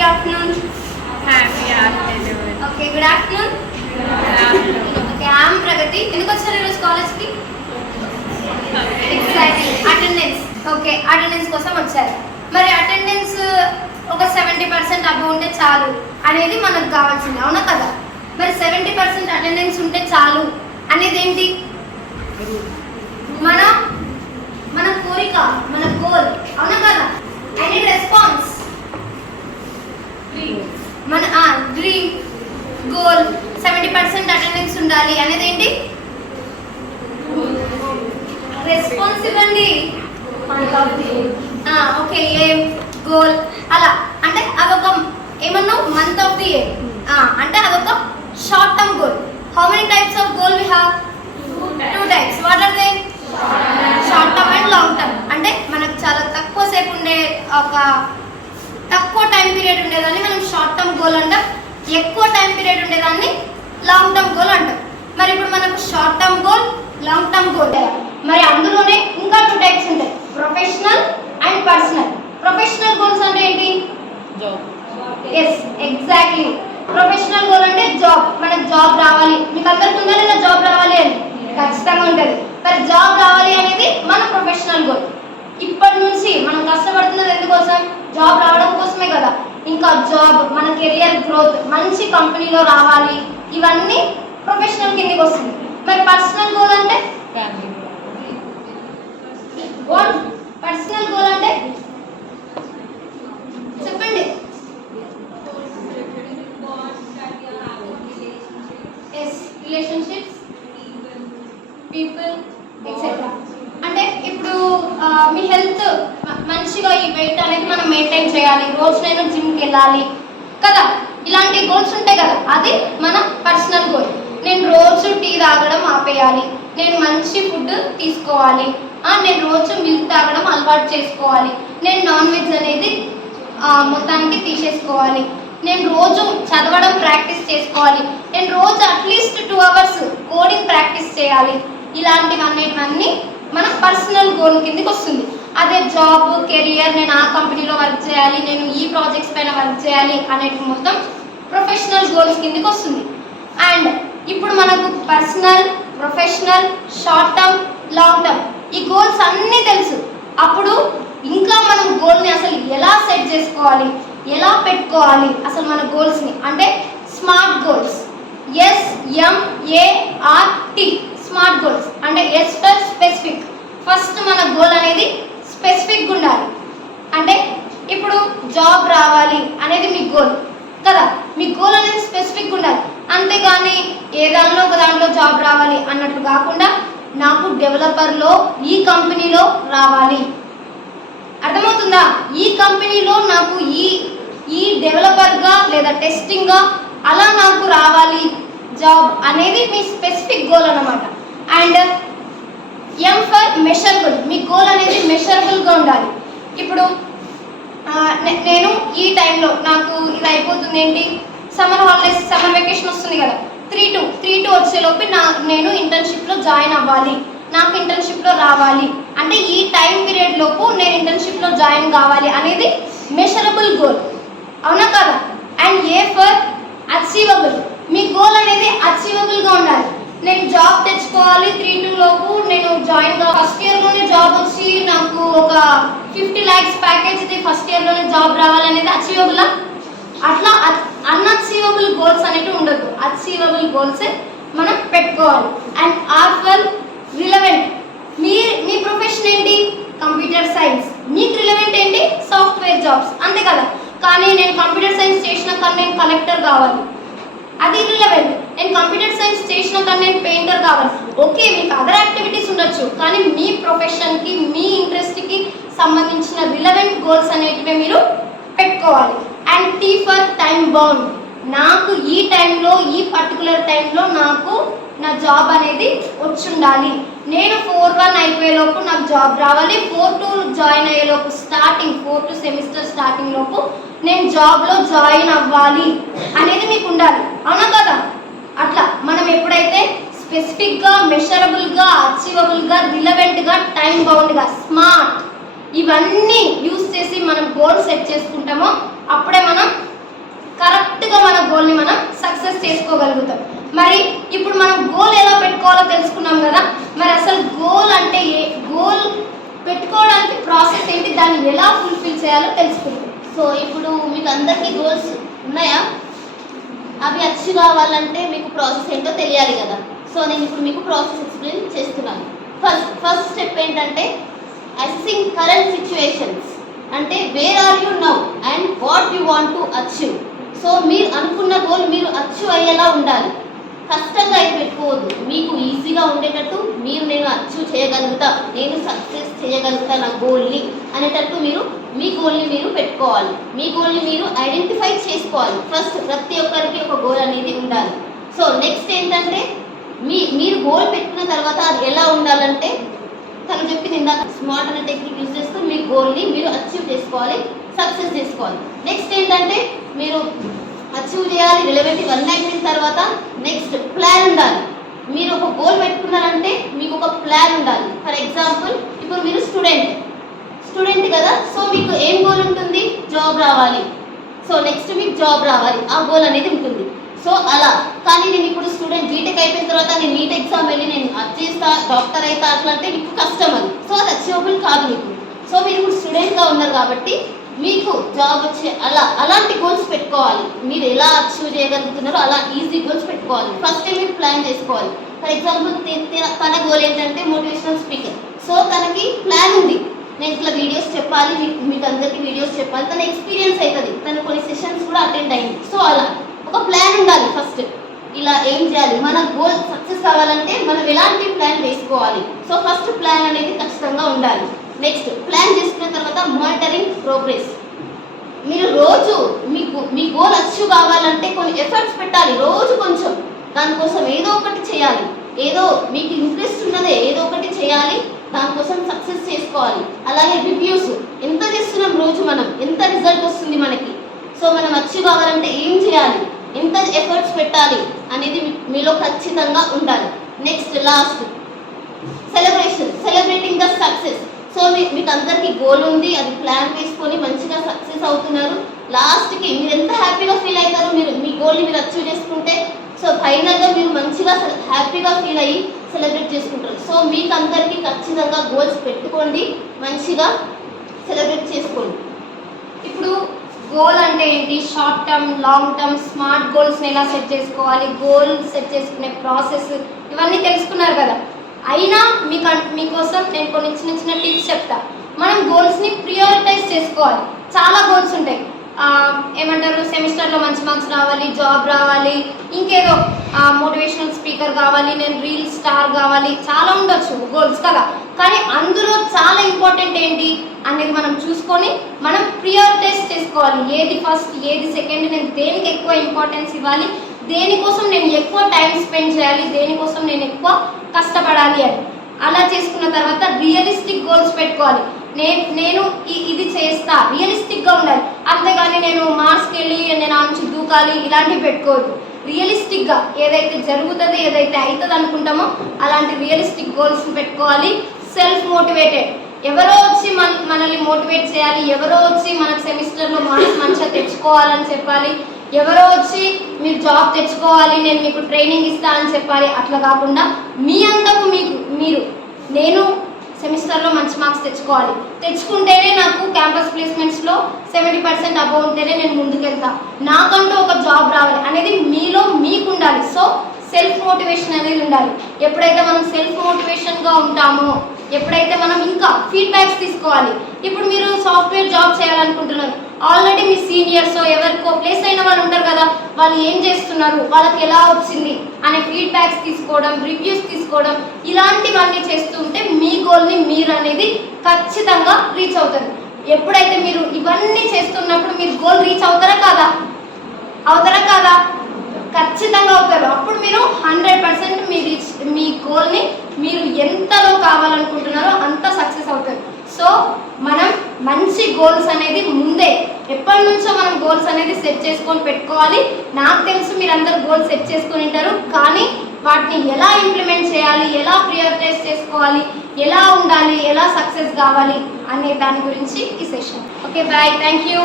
happy afternoon. Happy afternoon. Okay, good afternoon. Good afternoon. Okay, I am Pragati. ఎందుకు వచ్చారు ఈరోజు కాలేజ్కి? Exactly attendance. Okay, attendance కోసం వచ్చారు. మరి అటెండెన్స్ ఒక 70% అబౌవ్ ఉంటే చాలు అనేది మనకు కావాల్సింది, అవునా కదా? మరి 70% అటెండెన్స్ ఉంటే చాలు అనేది ఏంటి? మన కోరిక, మన గోల్, అవునా కదా? I need response. మన డ్రీమ్, గోల్ 70% అటెండెన్స్ ఉండాలి అనేది ఏంటి? రెస్పాన్సిబుల్ అండి. ఓకే, ఏం గోల్ అలా అంటే అదొక ఏమన్నా మంత్ ఆఫ్ ది ఇయర్ అంటే అదొక short term goal. How many types of goal we have? 2 types. What are they? Short term and long term. అంటే మనకు చాలా తక్కువ సేపు ఉండే ఒక తక్కువ టైం పీరియడ్ ఉండేదాన్ని మనం షార్ట్ టర్మ్ గోల్ అంటాం, ఎక్కువ టైం పీరియడ్ ఉండేదాన్ని లాంగ్ టర్మ్ గోల్ అంటాం. మరి ఇప్పుడు మనకు short term goal, long term goal, మరి అందులోనే ఇంకా 2 types ఉంటాయి, professional and personal. Professional goals అంటే ఏంటి? Job. Yes, exactly. Professional goal అంటే జాబ్. మనకు జాబ్ రావాలి. మీకు అందరికీ ఉందా లేదా జాబ్ రావాలి అని? ఖచ్చితంగా ఉంటుంది. మరి జాబ్ రావాలి అనేది మన ప్రొఫెషనల్ గోల్. ఇప్పటి నుంచి మనం కష్టపడుతున్నది ఎందుకోసం? జాబ్ రావడం కోసమే కదా. ఇంకా జాబ్, మన కెరియర్ గ్రోత్, మంచి కంపెనీలో రావాలి, ఇవన్నీ ప్రొఫెషనల్ కిందకి వస్తుంది. మరి పర్సనల్ గోల్ అంటే? వాట్ పర్సనల్ గోల్ అంటే చెప్పండి. Yes, relationships, people etcetera. అంటే ఇప్పుడు మీ హెల్త్ మంచిగా, ఈ వెయిట్ అనేది మనం మెయింటైన్ చేయాలి, రోజు నేను జిమ్కి వెళ్ళాలి కదా, ఇలాంటి గోల్స్ ఉంటాయి కదా, అది మన పర్సనల్ గోల్. నేను రోజు టీ తాగడం ఆపేయాలి, నేను మంచి ఫుడ్ తీసుకోవాలి, నేను రోజు మిల్క్ తాగడం అలవాటు చేసుకోవాలి, నేను నాన్ వెజ్ అనేది మొత్తానికి తీసేసుకోవాలి, నేను రోజు చదవడం ప్రాక్టీస్ చేసుకోవాలి, నేను రోజు అట్లీస్ట్ 2 hours కోడింగ్ ప్రాక్టీస్ చేయాలి. ఇలాంటివన్నీ మన పర్సనల్ గోల్ కిందకి వస్తుంది. అదే జాబ్, కెరియర్, నేను ఆ కంపెనీలో వర్క్ చేయాలి, నేను ఈ ప్రాజెక్ట్స్ పైన వర్క్ చేయాలి అనేది మొత్తం ప్రొఫెషనల్ గోల్స్ కిందకి వస్తుంది. అండ్ ఇప్పుడు మనకు personal, professional, short term, long term ఈ గోల్స్ అన్నీ తెలుసు. అప్పుడు ఇంకా మనం గోల్ని అసలు ఎలా సెట్ చేసుకోవాలి, ఎలా పెట్టుకోవాలి అసలు మన గోల్స్ని అంటే smart goals. SMART, smart goals. అంటే ఎస్ ఫర్ స్పెసిఫిక్. ఫస్ట్ మన గోల్ అనేది స్పెసిఫిక్గా ఉండాలి. అంటే ఇప్పుడు జాబ్ రావాలి అనేది మీ గోల్ కదా, మీ గోల్ అనేది స్పెసిఫిక్గా ఉండాలి. అంతేగాని ఏ దానిలో ఒక దాంట్లో జాబ్ రావాలి అన్నట్టు కాకుండా నాకు డెవలపర్లో ఈ కంపెనీలో రావాలి, అర్థమవుతుందా? ఈ కంపెనీలో నాకు ఈ డెవలపర్గా లేదా టెస్టింగ్గా అలా నాకు రావాలి జాబ్ అనేది మీ స్పెసిఫిక్ గోల్ అన్నమాట. And M for measurable. Me goal అనేది మెషరబుల్గా ఉండాలి. ఇప్పుడు నేను ఈ టైంలో నాకు ఇది అయిపోతుంది ఏంటి, సమ్మర్ హాలిడేస్, సమ్మర్ వెకేషన్ వస్తుంది కదా, 3-2 వచ్చేలోపు నేను ఇంటర్న్షిప్లో జాయిన్ అవ్వాలి, నాకు ఇంటర్న్షిప్లో రావాలి అంటే ఈ టైం పీరియడ్ లోపు నేను ఇంటర్న్షిప్లో జాయిన్ కావాలి అనేది మెషరబుల్ గోల్, అవునా కదా? And A for achievable. Me goal అనేది అచీవబుల్గా ఉండాలి. నేను జాబ్ తెచ్చుకోవాలి, 3-2 లోపు నేను జాయిన్ ఫస్ట్ ఇయర్లోనే జాబ్ వచ్చి నాకు ఒక 50 lakhs ప్యాకేజ్ ఇది ఫస్ట్ ఇయర్లోనే జాబ్ రావాలనేది అచీవబులా? అట్లా అన్అచీవబుల్ గోల్స్ అనేవి ఉండదు. అచీవబుల్ గోల్సే మనం పెట్టుకోవాలి. And R for relevant. మీ ప్రొఫెషన్ ఏంటి? Computer science. మీకు రిలవెంట్ ఏంటి? సాఫ్ట్వేర్ జాబ్స్, అంతే కదా. కానీ నేను కంప్యూటర్ సైన్స్ చేసిన కానీ నేను కలెక్టర్ కావాలి, అది రిలవెంట్. నేను కంప్యూటర్ సైన్స్ చేసిన కానీ నేను పెయింటర్ కావాలి. ఓకే, మీకు అదర్ యాక్టివిటీస్ ఉండొచ్చు, కానీ మీ ప్రొఫెషన్కి, మీ ఇంట్రెస్ట్కి సంబంధించిన రిలవెంట్ గోల్స్ అనేటివి మీరు పెట్టుకోవాలి. And T for time bound. నాకు ఈ టైంలో, ఈ పర్టికులర్ టైంలో నాకు నా జాబ్ అనేది వచ్చి ఉండాలి. నేను 4-1 అయిపోయేలోపు నాకు జాబ్ రావాలి, 4-2 జాయిన్ అయ్యేలోపు స్టార్టింగ్ 4-2 సెమిస్టర్ స్టార్టింగ్ లోపు నేను జాబ్లో జాయిన్ అవ్వాలి అనేది మీకు ఉండాలి, అవునా కదా? అట్లా మనం ఎప్పుడైతే స్పెసిఫిక్గా, మెషరబుల్గా, అచీవబుల్గా, రిలవెంట్గా, టైం బౌండ్గా, స్మార్ట్ ఇవన్నీ యూస్ చేసి మనం గోల్ సెట్ చేసుకుంటామో అప్పుడే మనం గోల్ని మనం సక్సెస్ చేసుకోగలుగుతాం. మరి ఇప్పుడు మనం గోల్ ఎలా పెట్టుకోవాలో తెలుసుకున్నాం కదా. మరి అసలు గోల్ అంటే గోల్ పెట్టుకోవడానికి ప్రాసెస్ ఏంటి, దాన్ని ఎలా ఫుల్ఫిల్ చేయాలో తెలుసుకుందాం. సో ఇప్పుడు మీకు అందరికీ గోల్స్ ఉన్నాయా? అవి అచీవ్ కావాలంటే మీకు ప్రాసెస్ ఏంటో తెలియాలి కదా. సో నేను ఇప్పుడు మీకు ప్రాసెస్ ఎక్స్ప్లెయిన్ చేస్తున్నాను. ఫస్ట్ స్టెప్ ఏంటంటే అసెసింగ్ కరెంట్ సిచ్యువేషన్స్, అంటే where are you now and what you want to achieve. So మీరు అనుకున్న గోల్ మీరు అచీవ్ అయ్యేలా ఉండాలి. కష్టంగా అయితే పెట్టుకోవద్దు, మీకు ఈజీగా ఉండేటట్టు నేను అచీవ్ చేయగలుగుతా, నేను సక్సెస్ చేయగలుగుతా నా గోల్ని అనేటట్టు మీరు మీ గోల్ని మీరు పెట్టుకోవాలి. మీ గోల్ని మీరు ఐడెంటిఫై చేసుకోవాలి. ఫస్ట్ ప్రతి ఒక్కరికి ఒక గోల్ అనేది ఉండాలి. సో నెక్స్ట్ ఏంటంటే మీరు గోల్ పెట్టుకున్న తర్వాత అది ఎలా ఉండాలంటే తను చెప్పింది ఇందాక స్మార్ట్ అనే టెక్నిక్ యూజ్ చేస్తూ మీ గోల్ని మీరు అచీవ్ చేసుకోవాలి, సక్సెస్ చేసుకోవాలి. నెక్స్ట్ ఏంటంటే మీరు అచీవ్ చేయాలి, రిలవెంట్ ఇవన్నీ అయిపోయిన తర్వాత నెక్స్ట్ ప్లాన్ ఉండాలి. మీరు ఒక గోల్ పెట్టుకున్నారంటే మీకు ఒక ప్లాన్ ఉండాలి. ఫర్ ఎగ్జాంపుల్ ఇప్పుడు మీరు స్టూడెంట్ కదా, సో మీకు ఏం గోల్ ఉంటుంది? జాబ్ రావాలి. సో నెక్స్ట్ మీకు జాబ్ రావాలి, ఆ గోల్ అనేది ఉంటుంది. సో అలా. కానీ నేను ఇప్పుడు స్టూడెంట్ బీటెక్ అయిపోయిన తర్వాత నేను నీట్ ఎగ్జామ్ వెళ్ళి నేను అది చేస్తా, డాక్టర్ అయితే అట్లా అంటే మీకు కష్టం అది. సో అది అచీవబుల్ కాదు మీకు. సో మీరు ఇప్పుడు స్టూడెంట్గా ఉన్నారు కాబట్టి మీకు జాబ్ వచ్చే అలాంటి గోల్స్ పెట్టుకోవాలి. మీరు ఎలా అచీవ్ చేయగలుగుతున్నారో అలా ఈజీ గోల్స్ పెట్టుకోవాలి. ఫస్ట్ మీరు ప్లాన్ చేసుకోవాలి. ఫర్ ఎగ్జాంపుల్ తన గోల్ ఏంటంటే మోటివేషనల్ స్పీకర్. సో తనకి ప్లాన్ ఉంది, నేను ఇట్లా వీడియోస్ చెప్పాలి, మీకు అందరికీ వీడియోస్ చెప్పాలి. తన ఎక్స్పీరియన్స్ అవుతుంది, తను కొన్ని సెషన్స్ కూడా అటెండ్ అయింది. సో అలా ఒక ప్లాన్ ఉండాలి. ఫస్ట్ ఇలా ఏం చేయాలి, మన గోల్ సక్సెస్ కావాలంటే మనం ఎలాంటి ప్లాన్ వేసుకోవాలి. సో ఫస్ట్ ప్లాన్ అనేది ఖచ్చితంగా ఉండాలి. నెక్స్ట్ ప్లాన్ చేసుకున్న తర్వాత మానిటరింగ్ ప్రోగ్రెస్. మీరు రోజు మీ గోల్ అచీవ్ కావాలంటే కొన్ని ఎఫర్ట్స్ పెట్టాలి, రోజు కొంచెం. దానికోసం ఏదో ఒకటి చేయాలి, ఏదో మీకు ఇంట్రెస్ట్ ఉన్నదే ఏదో ఒకటి చేయాలి, దానికోసం సక్సెస్ చేసుకోవాలి. అలాగే రివ్యూస్, ఎంత చేస్తున్నాం రోజు, మనం ఎంత రిజల్ట్ వస్తుంది మనకి. సో మనం అచీవ్ కావాలంటే ఏం చేయాలి, ఎంత ఎఫర్ట్స్ పెట్టాలి అనేది మీలో ఖచ్చితంగా ఉండాలి. Next last celebrating the success. So మీకు అందరికీ గోల్ ఉంది, అది ప్లాన్ వేసుకొని మంచిగా సక్సెస్ అవుతున్నారు. లాస్ట్కి మీరు ఎంత హ్యాపీగా ఫీల్ అవుతారో మీ గోల్ని మీరు అచీవ్ చేసుకుంటే. సో ఫైనల్గా మీరు మంచిగా హ్యాపీగా ఫీల్ అయ్యి సెలబ్రేట్ చేసుకుంటారు. సో మీకు అందరికీ ఖచ్చితంగా గోల్స్ పెట్టుకోండి, మంచిగా సెలబ్రేట్ చేసుకోండి. ఇప్పుడు గోల్ అంటే ఏంటి, short term, long term, smart గోల్స్ని ఎలా సెట్ చేసుకోవాలి, గోల్ సెట్ చేసుకునే ప్రాసెస్, ఇవన్నీ తెలుసుకున్నారు కదా. అయినా మీకోసం నేను కొన్ని చిన్న టిప్స్ చెప్తా. మనం గోల్స్ని ప్రియారిటైజ్ చేసుకోవాలి. చాలా గోల్స్ ఉంటాయి, ఏమంటారు, సెమిస్టర్లో మంచి మార్క్స్ రావాలి, జాబ్ రావాలి, ఇంకేదో మోటివేషనల్ స్పీకర్ కావాలి, నేను రీల్ స్టార్ కావాలి, చాలా ఉండొచ్చు గోల్స్ కదా. కానీ అందులో చాలా ఇంపార్టెంట్ ఏంటి అనేది మనం చూసుకొని మనం ప్రియారిటైజ్ చేసుకోవాలి. ఏది ఫస్ట్, ఏది సెకండ్, నేను దేనికి ఎక్కువ ఇంపార్టెన్స్ ఇవ్వాలి, దేనికోసం నేను ఎక్కువ టైం స్పెండ్ చేయాలి, దేనికోసం నేను ఎక్కువ కష్టపడాలి అని. అలా చేసుకున్న తర్వాత రియలిస్టిక్ గోల్స్ పెట్టుకోవాలి. నేను ఇది చేస్తా, రియలిస్టిక్గా ఉండాలి. అంతేగాని నేను మార్క్స్కి వెళ్ళి నేను ఆ నుంచి దూకాలి ఇలాంటివి పెట్టుకోవద్దు. రియలిస్టిక్గా ఏదైతే జరుగుతుందో, ఏదైతే అవుతుంది అనుకుంటామో అలాంటి రియలిస్టిక్ గోల్స్ని పెట్టుకోవాలి. సెల్ఫ్ మోటివేటెడ్, ఎవరో వచ్చి మనల్ని మోటివేట్ చేయాలి, ఎవరో వచ్చి మనకు సెమిస్టర్లో మార్క్స్ మంచిగా తెచ్చుకోవాలని చెప్పాలి, ఎవరో వచ్చి మీరు జాబ్ తెచ్చుకోవాలి, నేను మీకు ట్రైనింగ్ ఇస్తా అని చెప్పాలి. అట్లా కాకుండా మీ అంతకు మీరు నేను సెమిస్టర్లో మంచి మార్క్స్ తెచ్చుకుంటేనే నాకు క్యాంపస్ ప్లేస్మెంట్స్లో 70% అబౌవ్ ఉంటేనే నేను ముందుకెళ్తా, నాకంటూ ఒక జాబ్ రావాలి అనేది మీలో మీకు ఉండాలి. సో సెల్ఫ్ మోటివేషన్ అనేది ఉండాలి. ఎప్పుడైతే మనం సెల్ఫ్ మోటివేషన్గా ఉంటామో, ఎప్పుడైతే మనం ఇంకా ఫీడ్బ్యాక్స్ తీసుకోవాలి. ఇప్పుడు మీరు సాఫ్ట్వేర్ జాబ్ చేయాలనుకుంటున్నారు, ఆల్రెడీ మీ సీనియర్స్ ఎవరికో ప్లేస్ అయిన వాళ్ళు ఉంటారు కదా, వాళ్ళు ఏం చేస్తున్నారు, వాళ్ళకి ఎలా వచ్చింది అనే ఫీడ్బ్యాక్స్ తీసుకోవడం, రివ్యూస్ తీసుకోవడం, ఇలాంటివన్నీ చేస్తూ ఉంటే మీ గోల్ని మీరు అనేది ఖచ్చితంగా రీచ్ అవుతారు. ఎప్పుడైతే మీరు ఇవన్నీ చేస్తున్నప్పుడు మీరు గోల్ రీచ్ అవుతారా కాదా? ఖచ్చితంగా అవుతారు. అప్పుడు మీరు 100% మీ గోల్ని మీరు ఎంతలో కావాలనుకుంటున్నారో అంత సక్సెస్ అవుతారు. సో మనం మంచి గోల్స్ అనేది ముందే ఎప్పటి నుంచో మనం గోల్స్ అనేది సెట్ చేసుకొని పెట్టుకోవాలి. నాకు తెలుసు మీరందరూ గోల్స్ సెట్ చేసుకొని ఉంటారు, కానీ వాటిని ఎలా ఇంప్లిమెంట్ చేయాలి, ఎలా ప్రియారిటైజ్ చేసుకోవాలి, ఎలా ఉండాలి, ఎలా సక్సెస్ కావాలి అనే దాని గురించి ఈ session. Okay, bye, thank you.